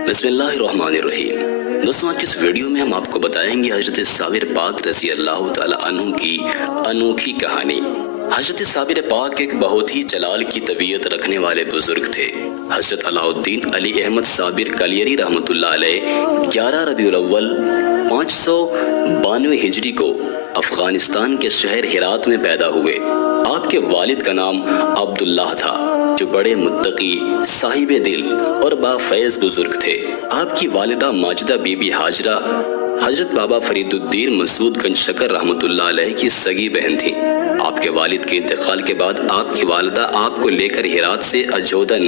बिस्मिल्लाहिर्रहमानिर्रहीम। दोस्तों, आज की इस वीडियो में हम आपको बताएंगे हजरत साबिर पाक रज़ी अल्लाह ताला अन्हु की अनोखी कहानी। हजरत साबिर पाक एक बहुत ही जलाल की तबीयत रखने वाले बुजुर्ग थे। हजरत अलाउद्दीन अली अहमद साबिर कलियरी रहमतुल्लाह अलैह 11 रबीउल अव्वल 592 हिजरी को अफगानिस्तान के शहर हिरात में पैदा हुए। आपके वालिद का नाम अब्दुल्लाह था, जो बड़े मुत्तकी, साहिब दिल और बाफैज़ बुजुर्ग थे। आपकी वालिदा माजिदा बीबी हाजरा हजरत बाबा फरीदुद्दीन मसूद गंज शकर रहमतुल्लाह अलैह की सगी बहन थी। आपके वालिद के इंतकाल के बाद आपकी वालिदा आपको लेकर हिरात से अजोदन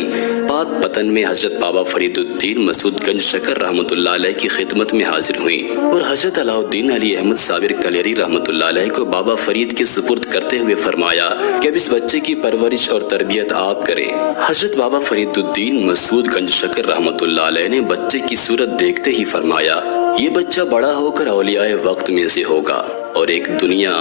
पाक पतन में हजरत बाबा फरीदुद्दीन मसूद गंज शकर रहमतुल्लाह अलैह की खिदमत में हाजिर हुई और हजरत अलाउद्दीन अली अहमद साबिर कलियरी रहमतुल्लाह अलैह को बाबा फरीद के सुपुर्द करते हुए फरमाया कि अब इस बच्चे की परवरिश और तरबियत आप करें। हजरत बाबा फरीदुद्दीन मसूद गंज शकर रहमतुल्लाह अलैह ने बच्चे की सूरत देखते ही फरमाया, ये बच्चा बड़ा होकर औलियाए वक्त में से होगा और एक दुनिया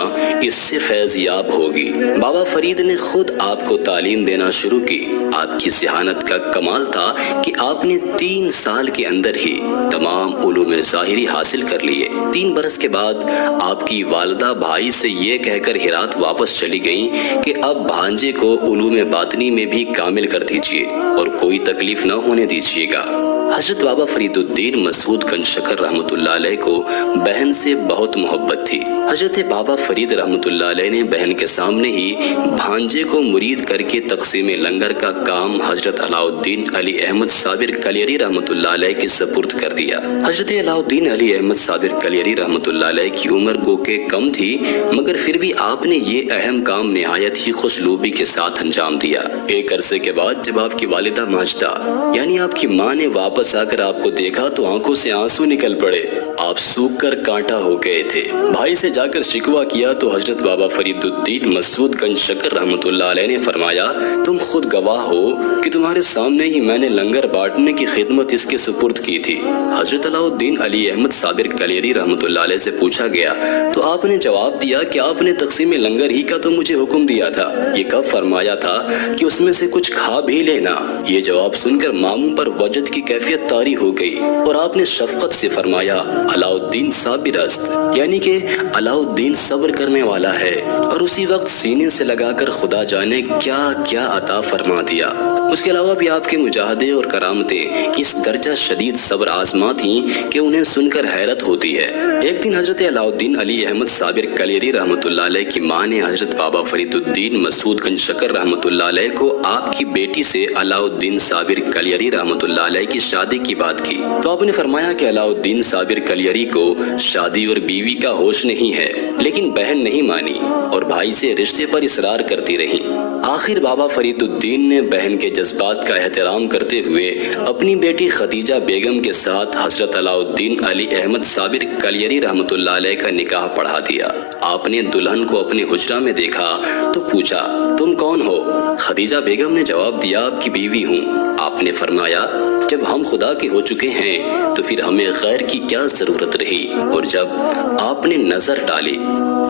इससे फैज़ याब होगी। बाबा फरीद ने खुद आपको तालीम देना शुरू की। आपकी ज़हानत का कमाल था कि आपने 3 साल के अंदर ही तमाम उलूम ज़ाहिरी हासिल कर लिए। 3 बरस के बाद आपकी वालिदा भाई से ये कहकर हिरात वापस चली गई कि अब भांजे को उलूम बातनी में भी कामिल कर दीजिए और कोई तकलीफ न होने दीजिएगा। हजरत बाबा फरीदुद्दीन मसूद गंज शकर रहमतुल्लाह अलैह को बहन से बहुत मोहब्बत थी। हजरत बाबा फरीद रहमतुल्लाह अलैह ने बहन के सामने ही भांजे को मुरीद करके तकसीम लंगर का काम हजरत अलाउद्दीन अली अहमद साबिर कलियरी रहमतुल्लाह अलैह के सपुर्द कर दिया। हजरत अलाउद्दीन अली अहमद साबिर कलियरी रहमतुल्लाह अलैह की उम्र गो के कम थी, मगर फिर भी आपने ये अहम काम निहायत ही खुशलूबी के साथ अंजाम दिया। एक अरसे के बाद जब आपकी वालिदा माजिदा यानी आपकी माँ ने वापस आकर आपको देखा तो आंखों से आंसू निकल पड़े। आप सूख कर कांटा हो गए थे। भाई से जाकर शिकवा किया तो हजरत बाबा फरीदुद्दीन मसूद गंज शकर रहमतुल्लाह अलैह ने फरमाया, तुम खुद गवाह हो कि तुम्हारे सामने ही मैंने लंगर बांटने की खिदमत इसके सुपुर्द की थी। हजरत अलाउद्दीन अली अहमद साबिर कलियरी रहमतुल्लाह अलैह से पूछा गया तो आपने जवाब दिया कि आपने तकसीम लंगर ही का तो मुझे हुक्म दिया था, ये कब फरमाया था कि उसमें से कुछ खा भी लेना। ये जवाब सुनकर मामू पर वजद की कैफियत तारी हो गई और आपने शफकत से फरमाया, अलाउद्दीन साबिर अस्त, यानी कि अलाउद्दीन सब्र करने वाला है। और उसी वक्त सीने से लगाकर खुदा जाने क्या क्या अता फरमा दिया। उसके अलावा भी आपके मुजाहदे और करामतें इस दर्जा शदीद सब्र आजमा थी कि उन्हें सुनकर हैरत होती है। एक दिन हजरत अलाउद्दीन अली अहमद साबिर कलियरी रहमतुल्लाह अलैह की माँ ने हजरत बाबा फरीदुद्दीन मसूद गंज शकर रहमतुल्लाह अलैह को आपकी बेटी से अलाउद्दीन साबिर कलियरी रहमतुल्लाह अलैह की शादी की बात की तो आपने फरमाया कि अलाउद्दीन साबिर कलियरी को शादी और बीवी का होश नहीं है, लेकिन बहन नहीं मानी और भाई से रिश्ते पर इसरार करती रही। आखिर बाबा फरीदुद्दीन ने बहन के जज्बात का एहतराम करते हुए अपनी बेटी खदीजा बेगम के साथ हजरत अलाउद्दीन अली अहमद साबिर कलियरी रहमतुल्लाह अलैह का निकाह पढ़ा दिया। आपने दुल्हन को अपने हुजरा में देखा तो पूछा, तुम कौन हो? खदीजा बेगम ने जवाब दिया, आपकी बीवी हूँ। आपने फरमाया, जब हम खुदा के हो चुके हैं तो फिर हमें गैर की क्या जरूरत रही। और जब आपने नजर डाली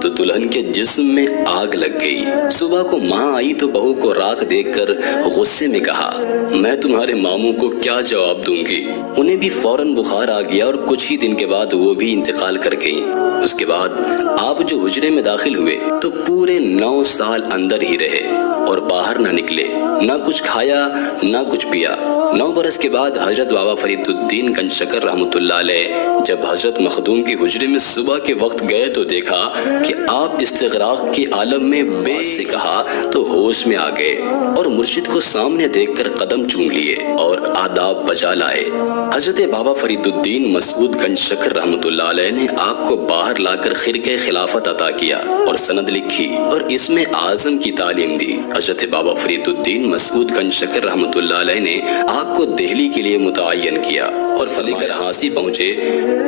तो दुल्हन के जिस्म में आग लग गई। सुबह को माँ आई तो बहू को राख देखकर गुस्से में कहा, मैं तुम्हारे मामू को क्या जवाब दूंगी। उन्हें भी फौरन बुखार आ गया और कुछ ही दिन के बाद वो भी इंतकाल कर गई। उसके बाद आप जो हुजरे में दाखिल हुए तो पूरे 9 साल अंदर ही रहे और बाहर ना निकले, ना कुछ खाया ना कुछ पिया। 9 बरस के बाद हजरत बाबा फरीदुद्दीन गंज शकर रहमतुल्लाह अलैह जब हजरत मखदूम के हुजरे में सुबह के वक्त गए तो देखा कि आप इस्तिग़राक़ के आलम में बे से कहा तो होश में आ गए और मुर्शिद को सामने देखकर कदम चूम लिए और आदाब बजा लाए। हजरत बाबा फरीदुद्दीन मसूद गंज शकर रहमतुल्लाह अलैह ने आपको बाहर लाकर खिरके खिलाफत अता किया और सनद लिखी और इसमें आज़म की तालीम दी। हजरत बाबा फरीदुद्दीन मसूद गंज शकर रहमतुल्लाह अलैह ने आपको दिल्ली के लिए मुतअय्यन किया और फलेकर हांसी पहुँचे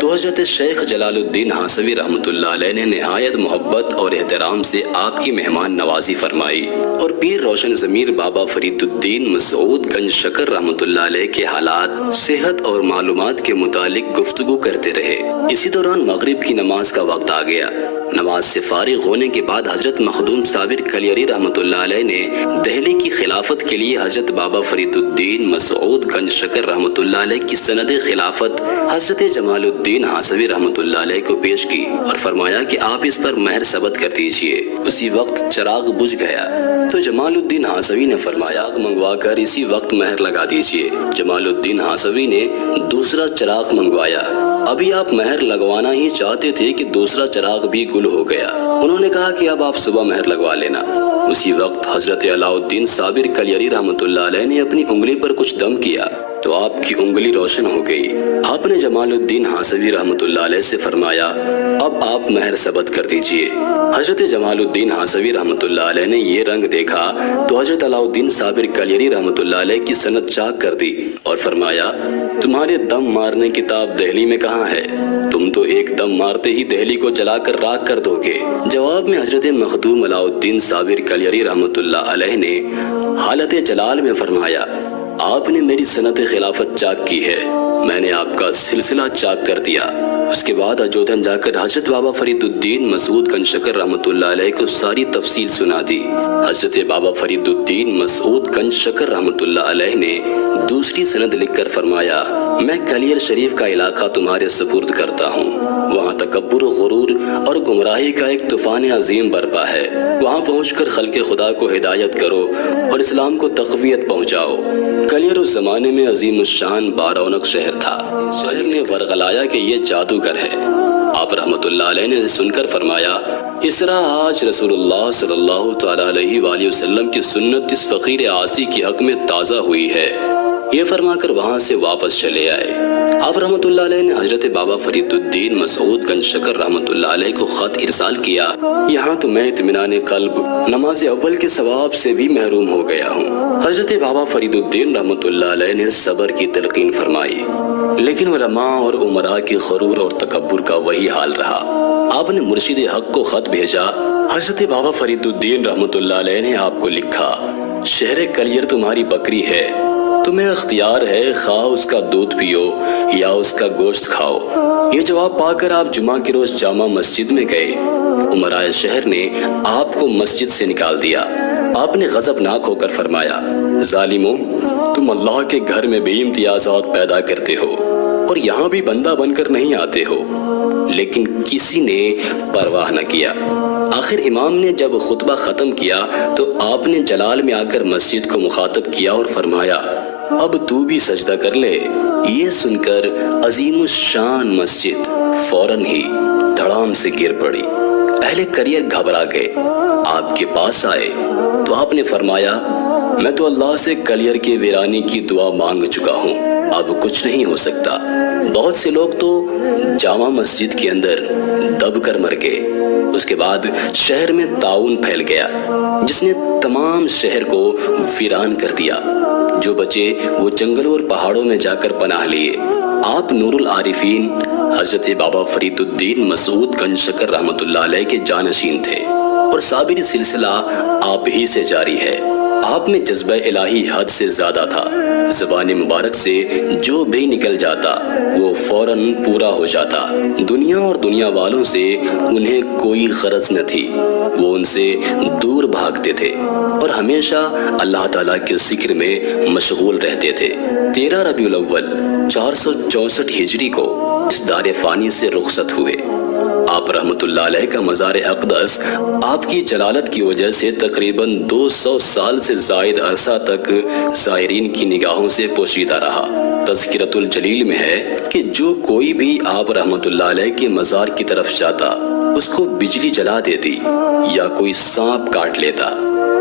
तो हजरत शेख जलालुद्दीन हांसवी रहमतुल्लाह अलैह ने निहायत मोहब्बत और एहतराम से आपकी मेहमान नवाजी फरमाई और पीर रोशन ज़मीर बाबा फरीदुद्दीन मसूद गंज शकर रहमतुल्लाह अलैह के हालात, सेहत और मालूमात के मुतालिक गुफ्तगू करते रहे। इसी दौरान मगरिब की नमाज का वक्त आ गया। نماز سے فارغ ہونے کے بعد حضرت مخدوم صابر کلیری رحمۃ اللہ علیہ نے دہلی کی خلافت کے لیے حضرت بابا فرید الدین مسعود گنج شکر رحمۃ اللہ علیہ کی سند خلافت حضرت جمال الدین ہاسوی رحمۃ اللہ علیہ کو پیش کی اور فرمایا کہ آپ اس پر مہر ثبت کر دیجئے۔ اسی وقت چراغ بجھ گیا تو جمال الدین ہاسوی نے فرمایا منگوا کر اسی وقت مہر لگا دیجئے۔ جمال الدین ہاسوی نے دوسرا چراغ منگوایا۔ ابھی آپ مہر لگوانا ہی چاہتے تھے کہ دوسرا چراغ بھی گل ہو گیا۔ انہوں نے کہا کہ اب آپ صبح مہر لگوا لینا۔ اسی وقت حضرت علاء الدین صابر کلیری رحمۃ اللہ علیہ نے اپنی انگلی پر کچھ دم کیا تو آپ کی انگلی روشن ہو گئی۔ آپ نے جمال الدین ہاسوی رحمۃ اللہ علیہ سے فرمایا اب آپ مہر ثبت کر دیجئے۔ حضرت جمال الدین ہاسوی رحمۃ اللہ علیہ نے یہ رنگ دیکھا تو حضرت علاء الدین صابر کلیری رحمۃ اللہ علیہ کی سند چاک کر دی اور فرمایا تمہارے دم مارنے کی تاب دہلی میں کہاں ہے؟ تم تو ایک دم مارتے ہی دہلی کو جلا کر راکھ کر دو گے۔ جواب میں حضرت مخدوم علاء الدین صابر کلیری رحمۃ اللہ علیہ نے حالت جلال میں فرمایا آپ نے میری سند خلافت چاک کی ہے، میں نے آپ کا سلسلہ چاک کر دیا۔ اس کے بعد اجودھن جا کر حضرت بابا فرید الدین مسعود گنج شکر رحمۃ اللہ علیہ کو ساری تفصیل سنا دی۔ حضرت بابا فرید الدین مسعود گنج شکر رحمۃ اللہ علیہ نے دوسری سند لکھ کر فرمایا میں کلیر شریف کا علاقہ تمہارے سپرد کرتا ہوں، وہاں تکبر و غرور اور گمراہی کا ایک طوفان عظیم برپا ہے، وہاں پہنچ کر خلق خدا کو ہدایت کرو اور اسلام کو تقویت پہنچاؤ۔ کلیر اس زمانے میں عظیم الشان بارونق شہر تھا۔ شہر نے ورغلایا کہ یہ جادوگر ہے۔ آپ رحمۃ اللہ علیہ نے سن کر فرمایا اس طرح آج رسول اللہ صلی اللہ تعالی علیہ وآلہ وسلم کی سنت اس فقیر عاصی کی حق میں تازہ ہوئی ہے، یہ فرما کر وہاں سے واپس چلے آئے۔ آپ رحمۃ اللہ علیہ نے حضرت بابا فرید الدین مسعود گنج شکر رحمۃ اللہ علیہ کو خط ارسال کیا یہاں تو میں اطمینان قلب نماز اول کے ثواب سے بھی محروم ہو گیا ہوں۔ حضرت بابا فرید الدین رحمۃ اللہ علیہ نے صبر کی تلقین فرمائی، لیکن علماء اور عمراء کے غرور اور تکبر کا وہی حال رہا۔ آپ نے مرشد حق کو خط بھیجا۔ حضرت بابا فرید الدین رحمۃ اللہ علیہ نے آپ کو لکھا شہر کلیر تمہاری بکری ہے، تمہیں اختیار ہے خواہ اس کا دودھ پیو یا اس کا گوشت کھاؤ۔ یہ جواب پا کر آپ جمعہ کے روز جامع مسجد میں گئے۔ عمرائے شہر نے آپ کو مسجد سے نکال دیا۔ آپ نے غضبناک ہو کر فرمایا ظالموں، تم اللہ کے گھر میں بھی امتیازات پیدا کرتے ہو اور یہاں بھی بندہ بن کر نہیں آتے ہو، لیکن کسی نے پرواہ نہ کیا۔ آخر امام نے جب خطبہ ختم کیا تو آپ نے جلال میں آ کر مسجد کو مخاطب کیا اور فرمایا اب تو بھی سجدہ کر لے۔ یہ سن کر عظیم الشان مسجد فوراً ہی دھڑام سے گر پڑی۔ اہل کلیر گھبرا گئے، آپ کے پاس آئے تو آپ نے فرمایا میں تو اللہ سے کلیر کے ویرانی کی دعا مانگ چکا ہوں، اب کچھ نہیں ہو سکتا۔ بہت سے لوگ تو جامع مسجد کے اندر دب کر مر گئے۔ اس کے بعد شہر میں طاعون پھیل گیا جس نے تمام شہر کو ویران کر دیا۔ جو بچے وہ جنگلوں اور پہاڑوں میں جا کر پناہ لیے۔ آپ نور العارفین حضرت بابا فرید الدین مسعود گنج شکر رحمۃ اللہ علیہ کے جانشین تھے اور صابری سلسلہ آپ ہی سے جاری ہے۔ آپ میں جذبہ الہی حد سے زیادہ تھا، زبان مبارک سے جو بھی نکل جاتا وہ فوراً پورا ہو جاتا۔ دنیا اور دنیا والوں سے انہیں کوئی غرض نہ تھی، وہ ان سے دور بھاگتے تھے اور ہمیشہ اللہ تعالیٰ کے ذکر میں مشغول رہتے تھے۔ 13 ربیع الاول 464 ہجری کو اس دار فانی سے رخصت ہوئے۔ آپ رحمت اللہ علیہ کا مزار اقدس آپ کی جلالت کی وجہ سے تقریباً 200 سال سے زائد عرصہ تک زائرین کی نگاہوں سے پوشیدہ رہا۔ تذکرۃ الجلیل میں ہے کہ جو کوئی بھی آپ رحمت اللہ علیہ کے مزار کی طرف جاتا اس کو بجلی جلا دیتی یا کوئی سانپ کاٹ لیتا،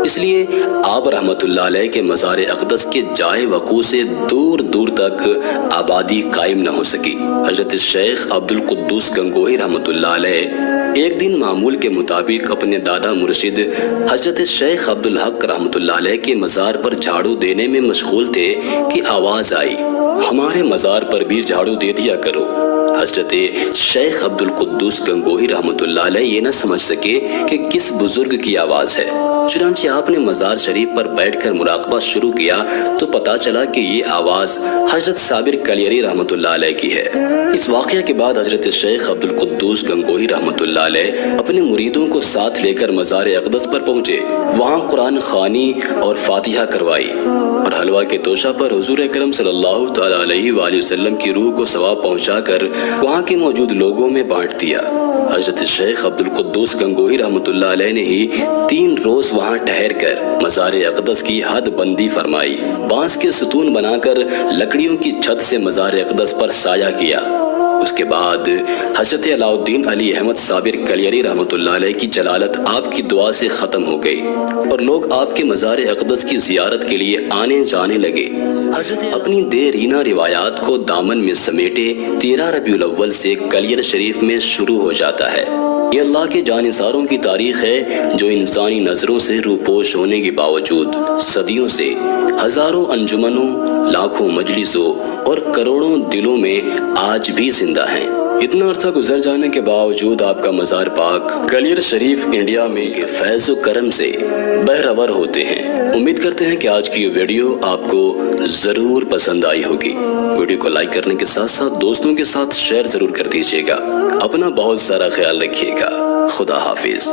اس لیے آپ رحمت اللہ علیہ کے مزار اقدس کے جائے وقوع سے دور دور تک آبادی قائم نہ ہو سکی۔ حضرت شیخ عبد القدوس گنگوہی رحمت اللہ علیہ ایک دن معمول کے مطابق اپنے دادا مرشد حضرت شیخ عبد الحق رحمت اللہ علیہ کے مزار پر جھاڑو دینے میں مشغول تھے کہ آواز آئی ہمارے مزار پر بھی جھاڑو دے دیا کرو۔ حضرت शेख अब्दुल कुद्दूस गंगोही रहमतुल्लाह अलैह ये न समझ सके कि किस बुजुर्ग की आवाज़ है। चुनांचे आपने मज़ार शरीफ पर बैठकर मुराकबा शुरू किया तो पता चला कि ये आवाज़ हजरत साबिर कलियरी रहमतुल्लाह अलैह की है। इस वाक़या के बाद हजरत शेख अब्दुल कुद्दूस गंगोही रहमतुल्लाह अलैह अपने मुरीदों को साथ लेकर मज़ार अक़दस पर पहुँचे। वहाँ कुरान ख़ानी और फातिहा करवाई और हलवा के तोशा पर हुजूर अकरम सल्लल्लाहु तआला अलैहि वसल्लम की रूह को सवाब पहुँचाकर वहाँ के मौजूद लोगों में बांट दिया। हजरत शेख अब्दुल कुद्दूस गंगोही रहमतुल्लाह अलैह ने ही 3 रोज वहाँ ठहर कर मज़ार अक़दस की हद बंदी फरमाई। बांस के सुतून बनाकर लकड़ियों की छत से मज़ार अक़दस पर साया किया। उसके बाद हजरत अलाउद्दीन अली अहमद साबिर कलियरी रहमतुल्लाह अलैह की जलालत आपकी दुआ से ख़त्म हो गई और लोग आपके मज़ार अक़दस की ज़ियारत के लिए आने जाने लगे। हजरत अपनी देरीना रिवायात को दामन में समेटे 13 रबीउल अव्वल से कलियर शरीफ में शुरू हो जाता है। ये अल्लाह के जानिसारों की तारीख है जो इंसानी नज़रों से रूपोश होने के बावजूद सदियों से हज़ारों अंजुमनों, लाखों मजलिसों और करोड़ों दिलों में आज भी जिंदा हैं। इतना अरसा गुजर जाने के बावजूद आपका मज़ार पाक कलियर शरीफ इंडिया में के फैज़ व करम से बहरवर होते हैं। उम्मीद करते हैं कि आज की ये वीडियो आपको ज़रूर पसंद आई होगी। वीडियो को लाइक करने के साथ साथ दोस्तों के साथ शेयर ज़रूर कर दीजिएगा। अपना बहुत सारा ख्याल रखिएगा। खुदा हाफिज।